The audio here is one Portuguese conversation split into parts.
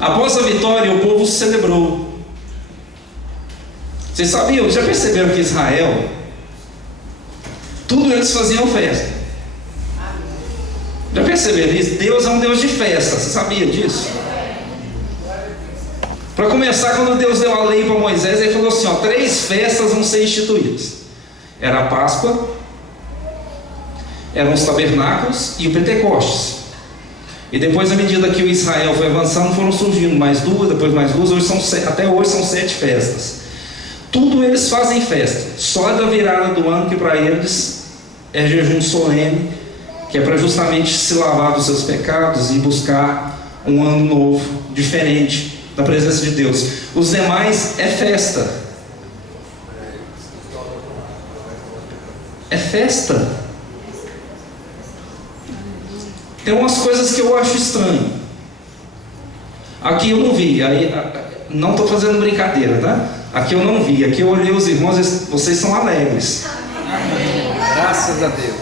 Após a vitória, o povo celebrou. Vocês sabiam, já perceberam que Israel, tudo eles faziam festa? Já perceberam isso? Deus é um Deus de festa, você sabia disso? Para começar, quando Deus deu a lei para Moisés, ele falou assim, 3 festas vão ser instituídas. Era a Páscoa, eram os tabernáculos e o Pentecostes. E depois, à medida que o Israel foi avançando, foram surgindo mais 2, depois mais 2, até hoje são 7 festas. Tudo eles fazem festa. Só da virada do ano, que para eles é jejum solene, que é para justamente se lavar dos seus pecados e buscar um ano novo, diferente, da presença de Deus. Os demais é festa. É festa. Tem umas coisas que eu acho estranho. Aqui eu não vi, aí, não estou fazendo brincadeira, tá? Aqui eu não vi, aqui eu olhei os irmãos, vocês são alegres. Graças a Deus.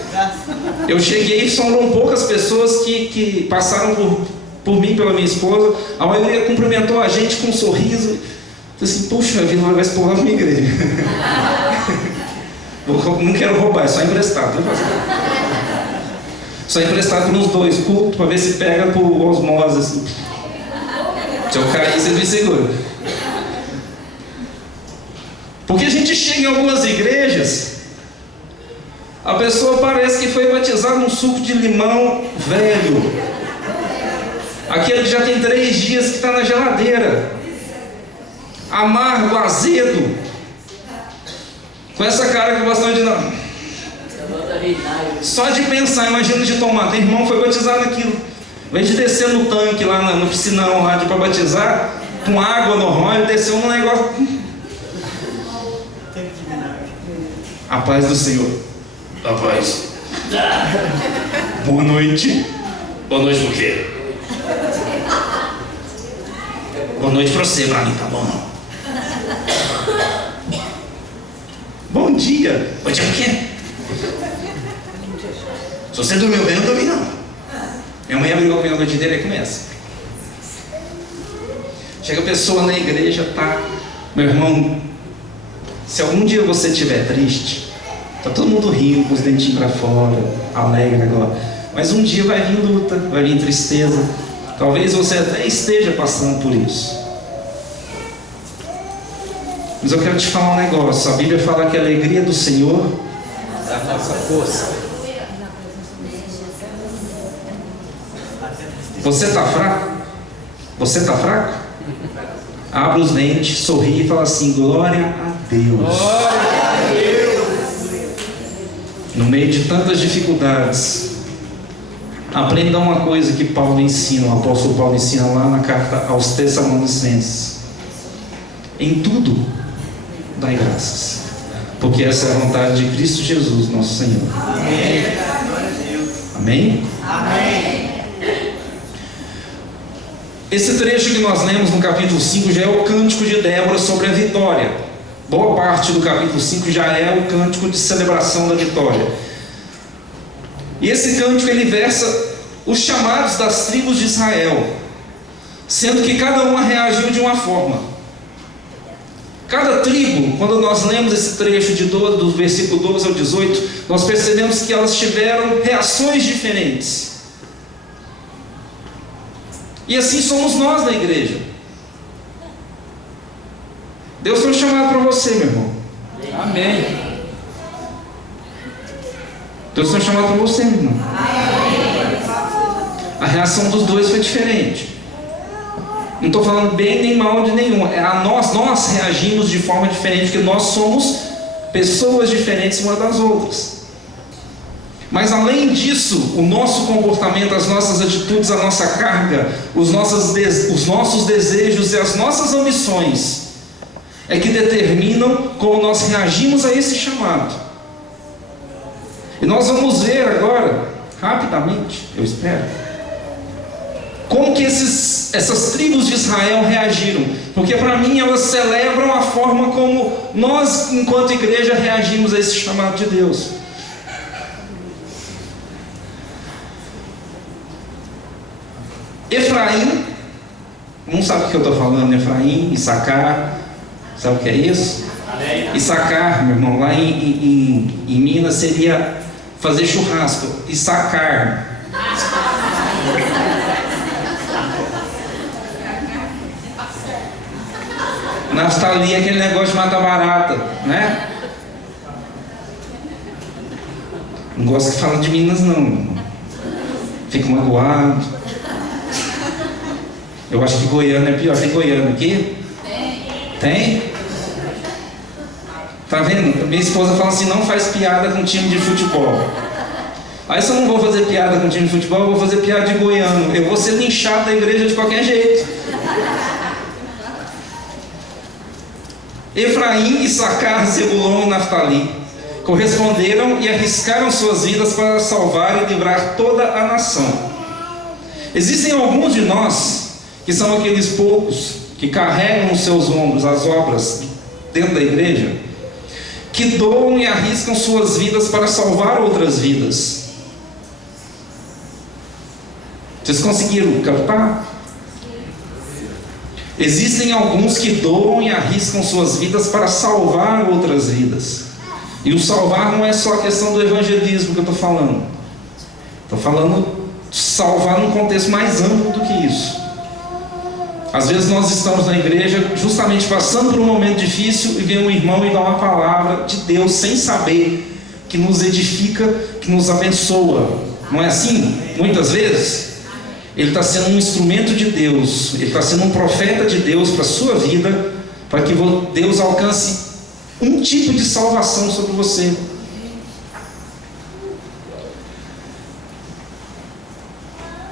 Eu cheguei e foram poucas pessoas que passaram por mim, pela minha esposa. A maioria cumprimentou a gente com um sorriso. Eu falei assim, puxa vida, vai se pular na minha igreja. Não quero roubar, é só emprestado, viu, pastor? Só emprestado nos 2 cultos, para ver se pega por osmose assim. Se eu cair, vocês me seguram. Porque a gente chega em algumas igrejas, a pessoa parece que foi batizada num suco de limão velho, aquele que já tem 3 dias que está na geladeira, amargo, azedo, com essa cara que bastante não. Só de pensar, imagina de tomar. Tem irmão que foi batizado naquilo. Ao invés de descer no tanque lá no piscinão lá para batizar, com água normal, ele desceu num negócio. A paz do Senhor. A paz. Boa noite. Boa noite por quê? Boa noite pra você, pra mim, tá bom? Bom dia. Bom dia por quê? Se você dormiu bem, eu não dormi não. Minha mãe abriu a noite inteira e começa. Chega a pessoa na igreja, tá? Meu irmão, se algum dia você estiver triste, tá todo mundo rindo com os dentinhos para fora, alegre agora. Mas um dia vai vir luta, vai vir tristeza. Talvez você até esteja passando por isso. Mas eu quero te falar um negócio. A Bíblia fala que a alegria do Senhor é a nossa força. Você está fraco? Você está fraco? Abre os dentes, sorri e fala assim, glória a Deus. Glória a Deus. No meio de tantas dificuldades, aprenda uma coisa que Paulo ensina, o apóstolo Paulo ensina lá na carta aos Tessalonicenses. Em tudo, dai graças, porque essa é a vontade de Cristo Jesus, nosso Senhor. Amém. Amém? Amém. Esse trecho que nós lemos no capítulo 5 já é o cântico de Débora sobre a vitória. Boa parte do capítulo 5 já é o cântico de celebração da vitória. E esse cântico ele versa os chamados das tribos de Israel, sendo que cada uma reagiu de uma forma. Cada tribo, quando nós lemos esse trecho do versículo 12 ao 18, nós percebemos que elas tiveram reações diferentes. E assim somos nós na igreja. Deus tem um chamado para você, meu irmão. Amém. Deus tem um chamado para você, meu irmão. A reação dos dois foi diferente. Não estou falando bem nem mal de nenhum. Nós reagimos de forma diferente, porque nós somos pessoas diferentes umas das outras. Mas além disso, o nosso comportamento, as nossas atitudes, a nossa carga, os nossos desejos e as nossas ambições é que determinam como nós reagimos a esse chamado. E nós vamos ver agora, rapidamente, eu espero, como que essas tribos de Israel reagiram. Porque para mim elas celebram a forma como nós, enquanto igreja, reagimos a esse chamado de Deus. Efraim, Não sabe o que eu estou falando? Efraim, Issacar, sabe o que é isso? Issacar, meu irmão, lá em Minas seria fazer churrasco. Issacar. Naftali é aquele negócio de matar barata, né? Não gosto que fala de Minas, não, meu irmão. Fico magoado. Eu acho que Goiânia é pior. Tem Goiânia aqui? Tem? Tá vendo? Minha esposa fala assim, não faz piada com time de futebol. Aí se eu não vou fazer piada com time de futebol, eu vou fazer piada de goiano. Eu vou ser linchado da igreja de qualquer jeito. Efraim, Issacar, Zebulon e Naftali corresponderam e arriscaram suas vidas para salvar e livrar toda a nação. Existem alguns de nós que são aqueles poucos que carregam nos seus ombros as obras dentro da igreja, que doam e arriscam suas vidas para salvar outras vidas. Vocês conseguiram captar? Existem alguns que doam e arriscam suas vidas para salvar outras vidas. E o salvar não é só a questão do evangelismo que eu estou falando. Estou falando de salvar num contexto mais amplo do que isso. Às vezes nós estamos na igreja justamente passando por um momento difícil e vem um irmão e dá uma palavra de Deus sem saber, que nos edifica, que nos abençoa. Não é assim? Muitas vezes ele está sendo um instrumento de Deus, ele está sendo um profeta de Deus para a sua vida, para que Deus alcance um tipo de salvação sobre você.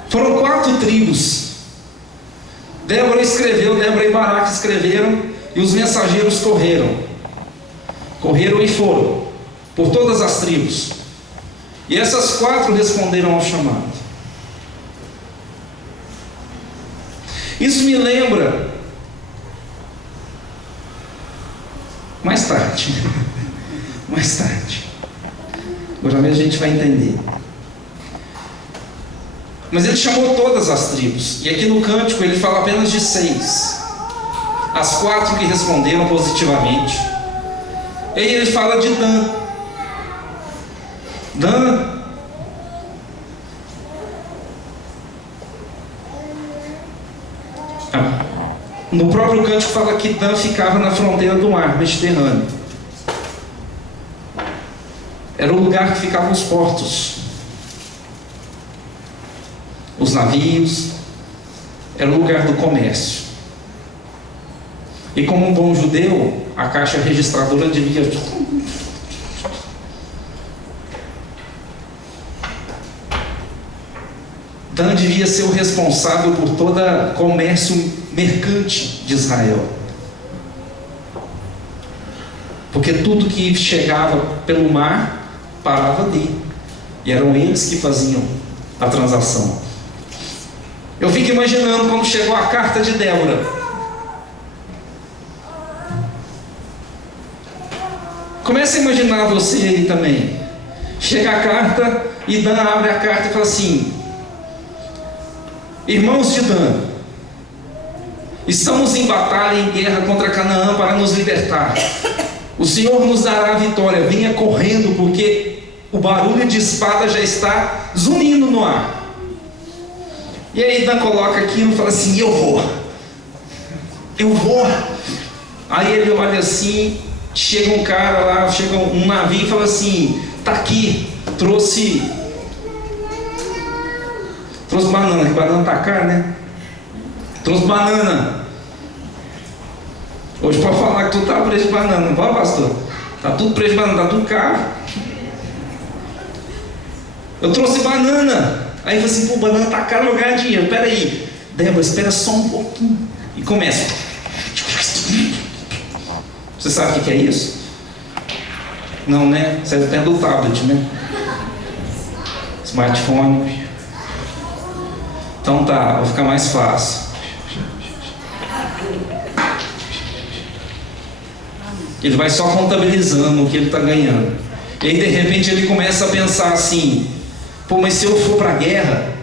Foram 4 tribos. Débora e Baraque escreveram, e os mensageiros correram e foram por todas as tribos. E essas 4 responderam ao chamado. Isso me lembra mais tarde. Agora mesmo a gente vai entender. Mas ele chamou todas as tribos. E aqui no cântico ele fala apenas de 6. As 4 que responderam positivamente. E aí ele fala de Dan. No próprio cântico fala que Dan ficava na fronteira do mar Mediterrâneo. Era o lugar que ficavam os portos, os navios. Era o lugar do comércio. E como um bom judeu, a caixa registradora devia Dan devia ser o responsável por todo o comércio mercante de Israel. Porque tudo que chegava pelo mar parava ali. E eram eles que faziam a transação. Eu fico imaginando quando chegou a carta de Débora. Comece a imaginar você aí também. Chega a carta e Dan abre a carta e fala assim: irmãos de Dan, estamos em batalha, em guerra contra Canaã para nos libertar. O Senhor nos dará a vitória. Venha correndo, porque o barulho de espada já está zunindo no ar. E aí Dan coloca aquilo e fala assim: eu vou. Aí ele olha assim, chega um cara lá, chega um navio e fala assim: tá aqui, trouxe banana, que banana tá caro, né? Trouxe banana. Hoje pode falar que tudo tá preço de banana, não pode, pastor? Tá tudo preço de banana, tá tudo caro. Eu trouxe banana. Aí eu falei assim: pô, banana tá caro, eu vou ganhar dinheiro. Pera aí, Débora, espera só um pouquinho. E começa. Você sabe o que é isso? Não, né? Você tem do tablet, né? Smartphone. Então tá, vai ficar mais fácil. Ele vai só contabilizando o que ele está ganhando. E aí de repente ele começa a pensar assim: pô, mas se eu for para a guerra,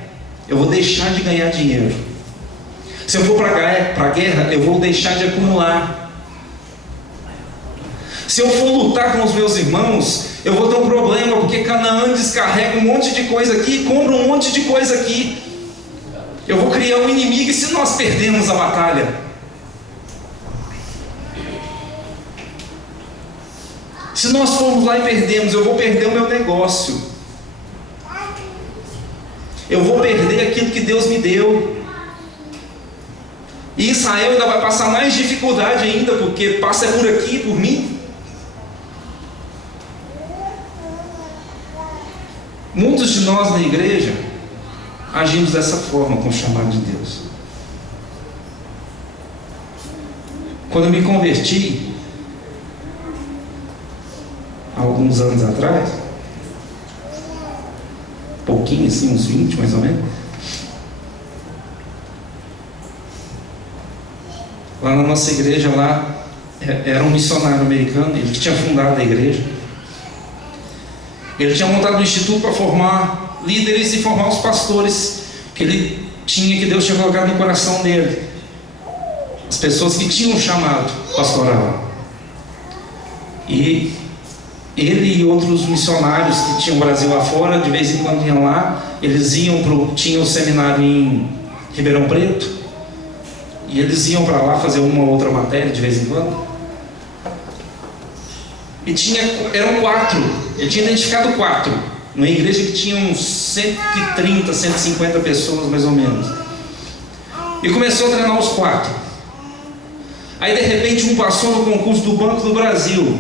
eu vou deixar de ganhar dinheiro. Se eu for para a guerra, eu vou deixar de acumular. Se eu for lutar com os meus irmãos, eu vou ter um problema, porque Canaã descarrega um monte de coisa aqui e compra um monte de coisa aqui. Eu vou criar um inimigo, e se nós perdemos a batalha? Se nós formos lá e perdemos, eu vou perder o meu negócio. Eu vou perder aquilo que Deus me deu. E Israel ainda vai passar mais dificuldade ainda, porque passa por aqui, por mim. Muitos de nós na igreja agimos dessa forma com o chamado de Deus. Quando eu me converti, há alguns anos atrás, pouquinho assim, uns 20 mais ou menos, lá na nossa igreja, lá era um missionário americano, ele que tinha fundado a igreja. Ele tinha montado um instituto para formar líderes e formar os pastores que ele tinha, que Deus tinha colocado no coração dele, as pessoas que tinham chamado pastoral. E ele e outros missionários que tinham o Brasil afora, de vez em quando iam lá. Eles iam tinha um seminário em Ribeirão Preto, e eles iam para lá fazer uma ou outra matéria de vez em quando. E eram 4, ele tinha identificado 4, numa igreja que tinha uns 130, 150 pessoas mais ou menos. E começou a treinar os 4. Aí de repente um passou no concurso do Banco do Brasil,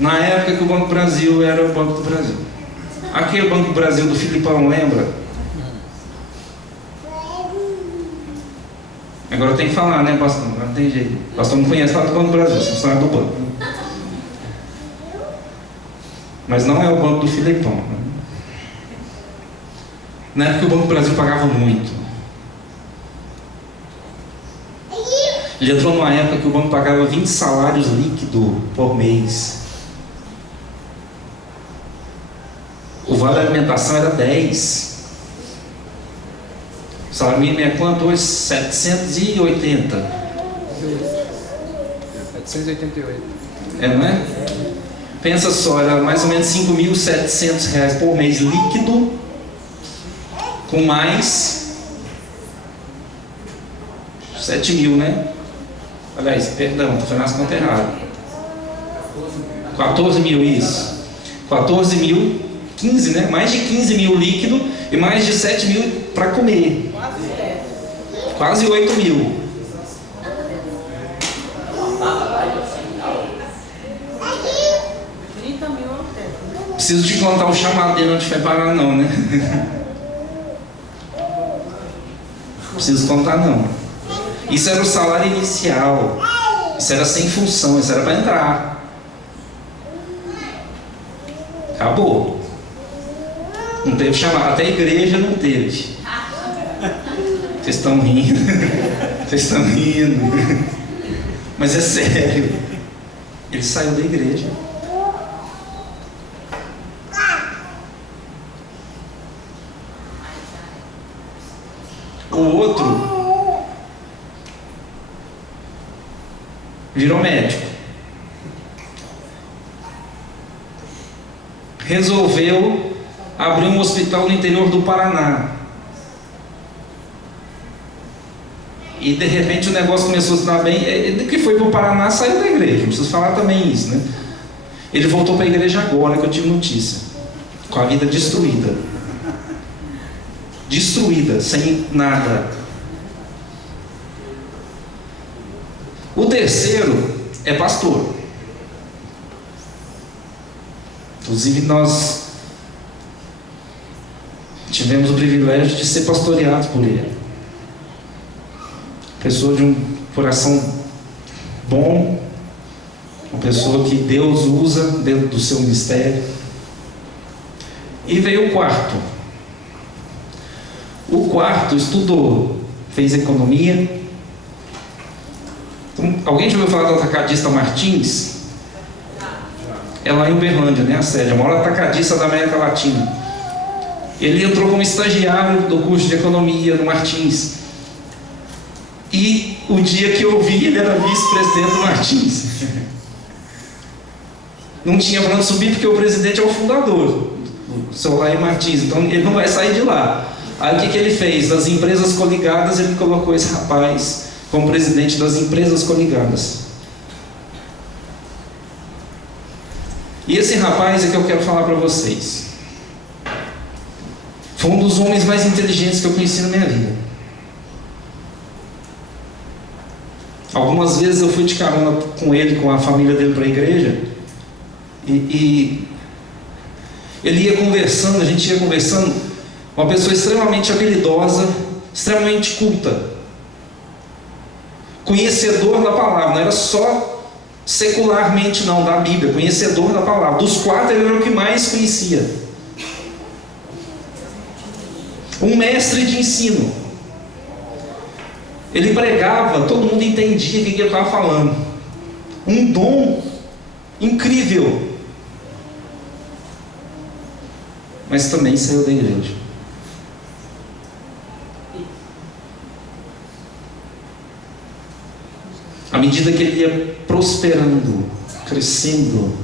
na época que o Banco do Brasil era o Banco do Brasil. Aquele Banco do Brasil do Filipão, lembra? Agora tem que falar, né, pastor? Não tem jeito. O pastor não conhece lá do Banco do Brasil, você funcionário do banco. Mas não é o Banco do Filipão, né? Na época o Banco do Brasil pagava muito. Ele entrou numa época que o banco pagava 20 salários líquidos por mês. O vale da alimentação era 10. O salário mínimo é quanto hoje? 780. 788. É, não é? Pensa só, era mais ou menos R$5.700 por mês líquido, com mais 7 mil, né? Aliás, perdão, estou fazendo as contas erradas. 14 mil, isso. 14 mil, 15, né? Mais de 15 mil líquido e mais de 7 mil para comer. Quase 8 mil. Preciso te contar o chamado dele, não te vai parar não, né? Preciso contar não. Isso era o salário inicial. Isso era sem função, isso era para entrar. Acabou. Não teve chamado, até a igreja não teve. Vocês estão rindo. Vocês estão rindo. Mas é sério. Ele saiu da igreja. O outro virou médico. Resolveu abrir um hospital no interior do Paraná. E de repente o negócio começou a se dar bem. Ele que foi para o Paraná saiu da igreja. Não preciso falar também isso, né? Ele voltou para a igreja agora que eu tive notícia. Com a vida destruída. Destruída, sem nada. O terceiro é pastor. Inclusive nós tivemos o privilégio de ser pastoreados por ele. Pessoa de um coração bom, uma pessoa que Deus usa dentro do seu ministério. E veio o quarto. O quarto estudou, fez economia. Então, alguém já ouviu falar da atacadista Martins? É lá em Uberlândia, né? A sede, a maior atacadista da América Latina. Ele entrou como estagiário do curso de economia no Martins. E o dia que eu vi, ele era vice-presidente do Martins. Não tinha para onde subir porque o presidente é o fundador, o seu Laí Martins, então ele não vai sair de lá. Aí o que ele fez? Das empresas coligadas, ele colocou esse rapaz como presidente das empresas coligadas. E esse rapaz é que eu quero falar para vocês. Foi um dos homens mais inteligentes que eu conheci na minha vida. Algumas vezes eu fui de carona com ele, com a família dele para a igreja, e ele ia conversando, a gente ia conversando, uma pessoa extremamente habilidosa, extremamente culta, conhecedor da palavra, não era só secularmente não, da Bíblia, conhecedor da palavra. Dos quatro ele era o que mais conhecia. Um mestre de ensino. Ele pregava, todo mundo entendia o que ele estava falando. Um dom incrível. Mas também saiu da igreja. À medida que ele ia prosperando, crescendo,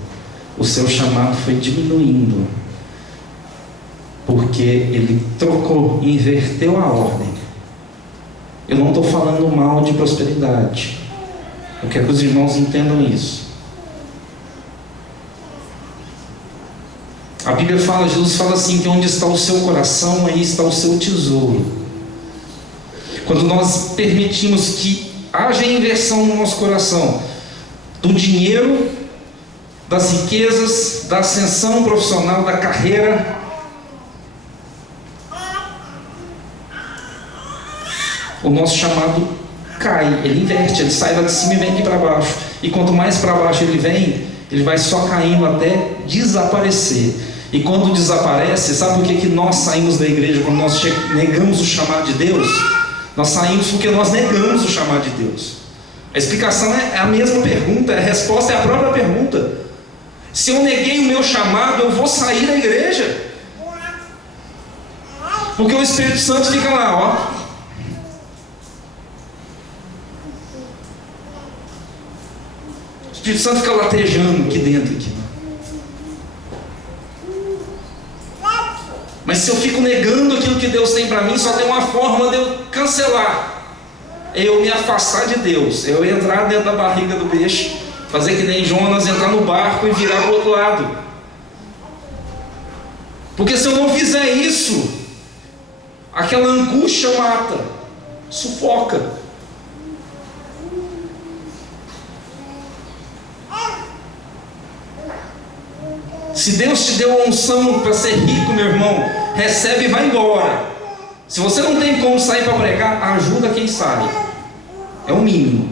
o seu chamado foi diminuindo. Porque ele trocou, inverteu a ordem. Eu não estou falando mal de prosperidade. Eu quero que os irmãos entendam isso. A Bíblia fala, Jesus fala assim, que onde está o seu coração, aí está o seu tesouro. Quando nós permitimos que haja inversão no nosso coração, do dinheiro, das riquezas, da ascensão profissional, da carreira, o nosso chamado cai, ele inverte, ele sai lá de cima e vem aqui para baixo. E quanto mais para baixo ele vem, ele vai só caindo até desaparecer. E quando desaparece, sabe por que nós saímos da igreja quando nós negamos o chamado de Deus? Nós saímos porque nós negamos o chamado de Deus. A explicação é a mesma pergunta, a resposta é a própria pergunta. Se eu neguei o meu chamado, eu vou sair da igreja. Porque o Espírito Santo fica lá, ó. O Espírito Santo fica latejando aqui dentro. Aqui. Mas se eu fico negando aquilo que Deus tem para mim, só tem uma forma de eu cancelar. É eu me afastar de Deus. É eu entrar dentro da barriga do peixe, fazer que nem Jonas, entrar no barco e virar para o outro lado. Porque se eu não fizer isso, aquela angústia mata, sufoca. Se Deus te deu a unção para ser rico, meu irmão, recebe e vai embora. Se você não tem como sair para pregar, ajuda quem sai. É o mínimo.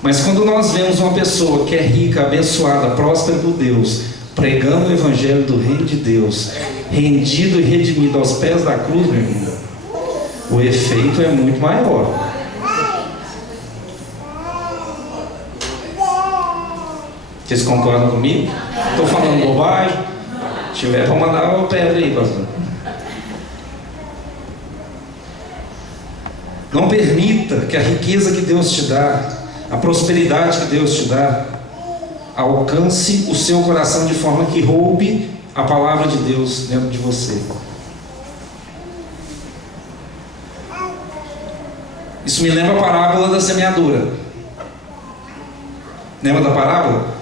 Mas quando nós vemos uma pessoa que é rica, abençoada, próspera por Deus, pregando o evangelho do reino de Deus, rendido e redimido aos pés da cruz, meu irmão, o efeito é muito maior. Vocês concordam comigo? Estou falando bobagem? Se tiver para mandar o pedra aí, pastor. Não permita que a riqueza que Deus te dá, a prosperidade que Deus te dá, alcance o seu coração de forma que roube a palavra de Deus dentro de você. Isso me lembra a parábola da semeadura. Lembra da parábola?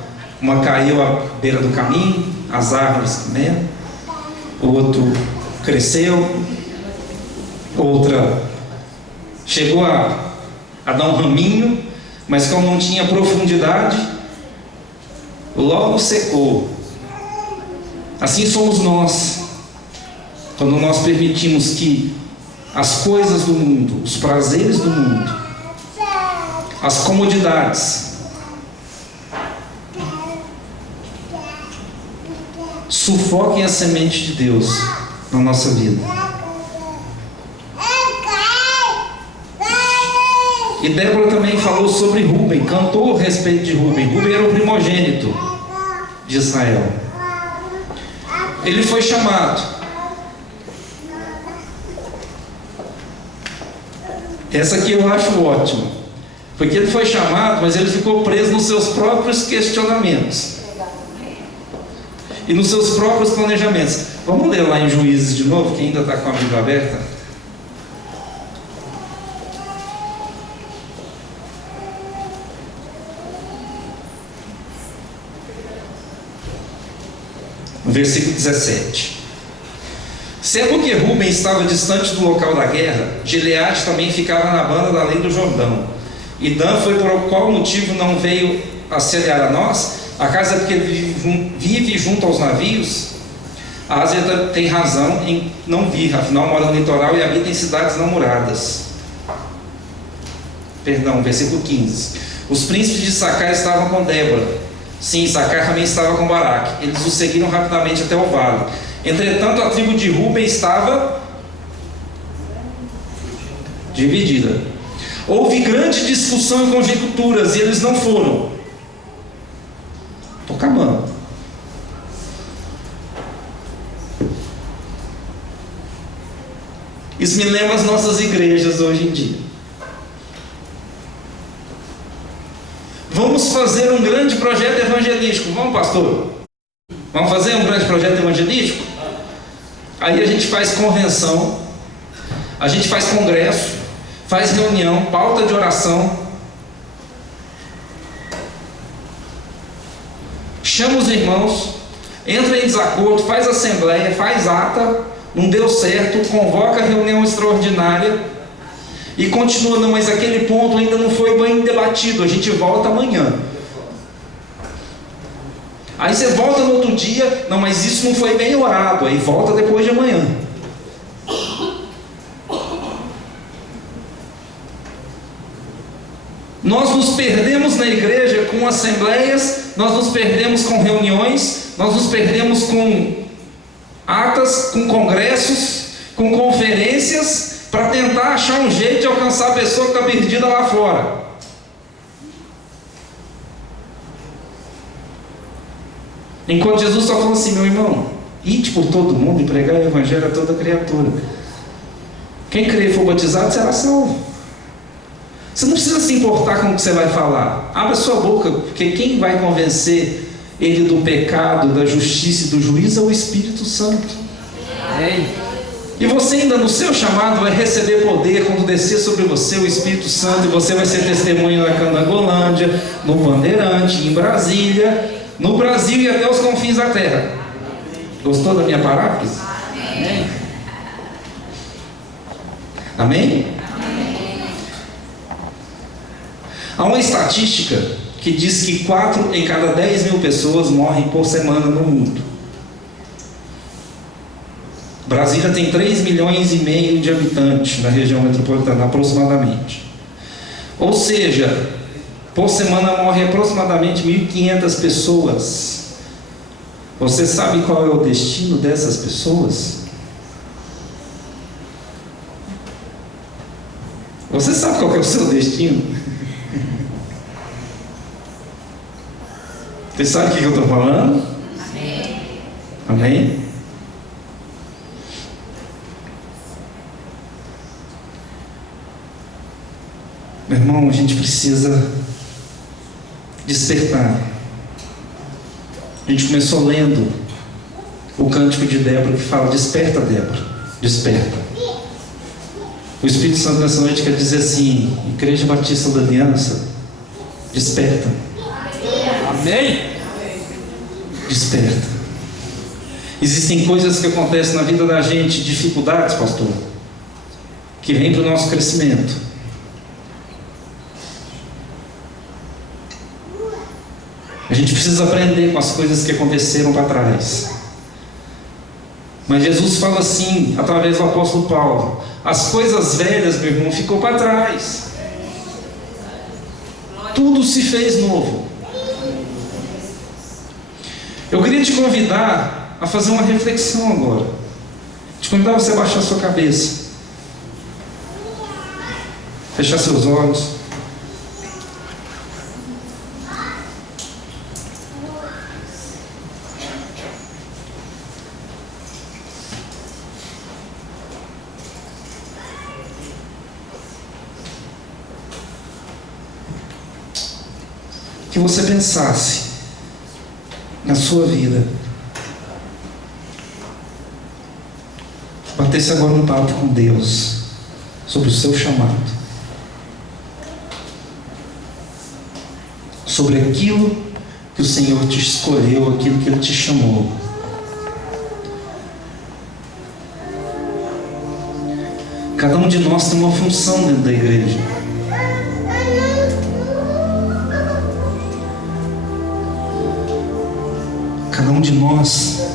Uma caiu à beira do caminho, as árvores comeram, o outro cresceu, outra chegou a dar um raminho, mas como não tinha profundidade, logo secou. Assim somos nós, quando nós permitimos que as coisas do mundo, os prazeres do mundo, as comodidades, sufoquem a semente de Deus na nossa vida. E Débora também falou sobre Rúben, cantou a respeito de Rúben. Rúben era o primogênito de Israel. Ele foi chamado. Essa aqui eu acho ótima, porque ele foi chamado, mas ele ficou preso nos seus próprios questionamentos e nos seus próprios planejamentos. Vamos ler lá em Juízes de novo, quem ainda está com a Bíblia aberta? Versículo 17. Sendo que Rúben estava distante do local da guerra, Gileade também ficava na banda da além do Jordão. E Dan foi por qual motivo não veio auxiliar a nós? Acaso é porque vive junto aos navios? A Ásia tem razão em não vir, afinal mora no litoral e habita em cidades não muradas. Perdão, versículo 15. Os príncipes de Sacar estavam com Débora. Sim, Sacar também estava com Baraque. Eles o seguiram rapidamente até o vale. Entretanto, a tribo de Rúben estava dividida. Houve grande discussão e conjecturas, e eles não foram. Estou acabando. Isso me lembra as nossas igrejas hoje em dia. Vamos fazer um grande projeto evangelístico. Vamos, pastor? Vamos fazer um grande projeto evangelístico? Aí a gente faz convenção, a gente faz congresso, faz reunião, pauta de oração, chama os irmãos, entra em desacordo, faz assembleia, faz ata, não deu certo, convoca a reunião extraordinária e continua. Não, mas aquele ponto ainda não foi bem debatido, a gente volta amanhã. Aí você volta no outro dia, não, mas isso não foi bem orado, aí volta depois de amanhã. Nós nos perdemos na igreja com assembleias, nós nos perdemos com reuniões, nós nos perdemos com atas, com congressos, com conferências, para tentar achar um jeito de alcançar a pessoa que está perdida lá fora. Enquanto Jesus só falou assim: meu irmão, ide por todo mundo e pregar o evangelho a toda criatura. Quem crer e for batizado será salvo. Você não precisa se importar com o que você vai falar. Abra sua boca, porque quem vai convencer ele do pecado, da justiça e do juízo é o Espírito Santo. Amém. E você ainda no seu chamado vai receber poder quando descer sobre você o Espírito Santo, e você vai ser testemunho na Candangolândia, no Bandeirante, em Brasília, no Brasil e até os confins da terra. Gostou da minha paráfrase? Amém? Amém? Há uma estatística que diz que 4 em cada 10 mil pessoas morrem por semana no mundo. Brasília tem 3,5 milhões de habitantes na região metropolitana, aproximadamente. Ou seja, por semana morre aproximadamente 1.500 pessoas. Você sabe qual é o destino dessas pessoas? Você sabe qual é o seu destino? Você sabe o que eu estou falando? Amém? Amém? Meu irmão, a gente precisa despertar. A gente começou lendo o cântico de Débora, que fala: desperta, Débora, desperta. O Espírito Santo nessa noite quer dizer assim: Igreja Batista da Aliança, desperta. Amém. Desperta. Existem coisas que acontecem na vida da gente, dificuldades, pastor, que vêm para o nosso crescimento. A gente precisa aprender com as coisas que aconteceram para trás. Mas Jesus fala assim, através do apóstolo Paulo: as coisas velhas, meu irmão, ficou para trás. Tudo se fez novo. Eu queria te convidar a fazer uma reflexão agora. Te convidar a você baixar sua cabeça, fechar seus olhos. que você pensasse na sua vida, batesse agora um papo com Deus sobre o seu chamado, sobre aquilo que o Senhor te escolheu, aquilo que Ele te chamou. Cada um de nós tem uma função dentro da igreja. Cada um de nós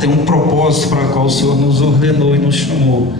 tem um propósito para o qual o Senhor nos ordenou e nos chamou.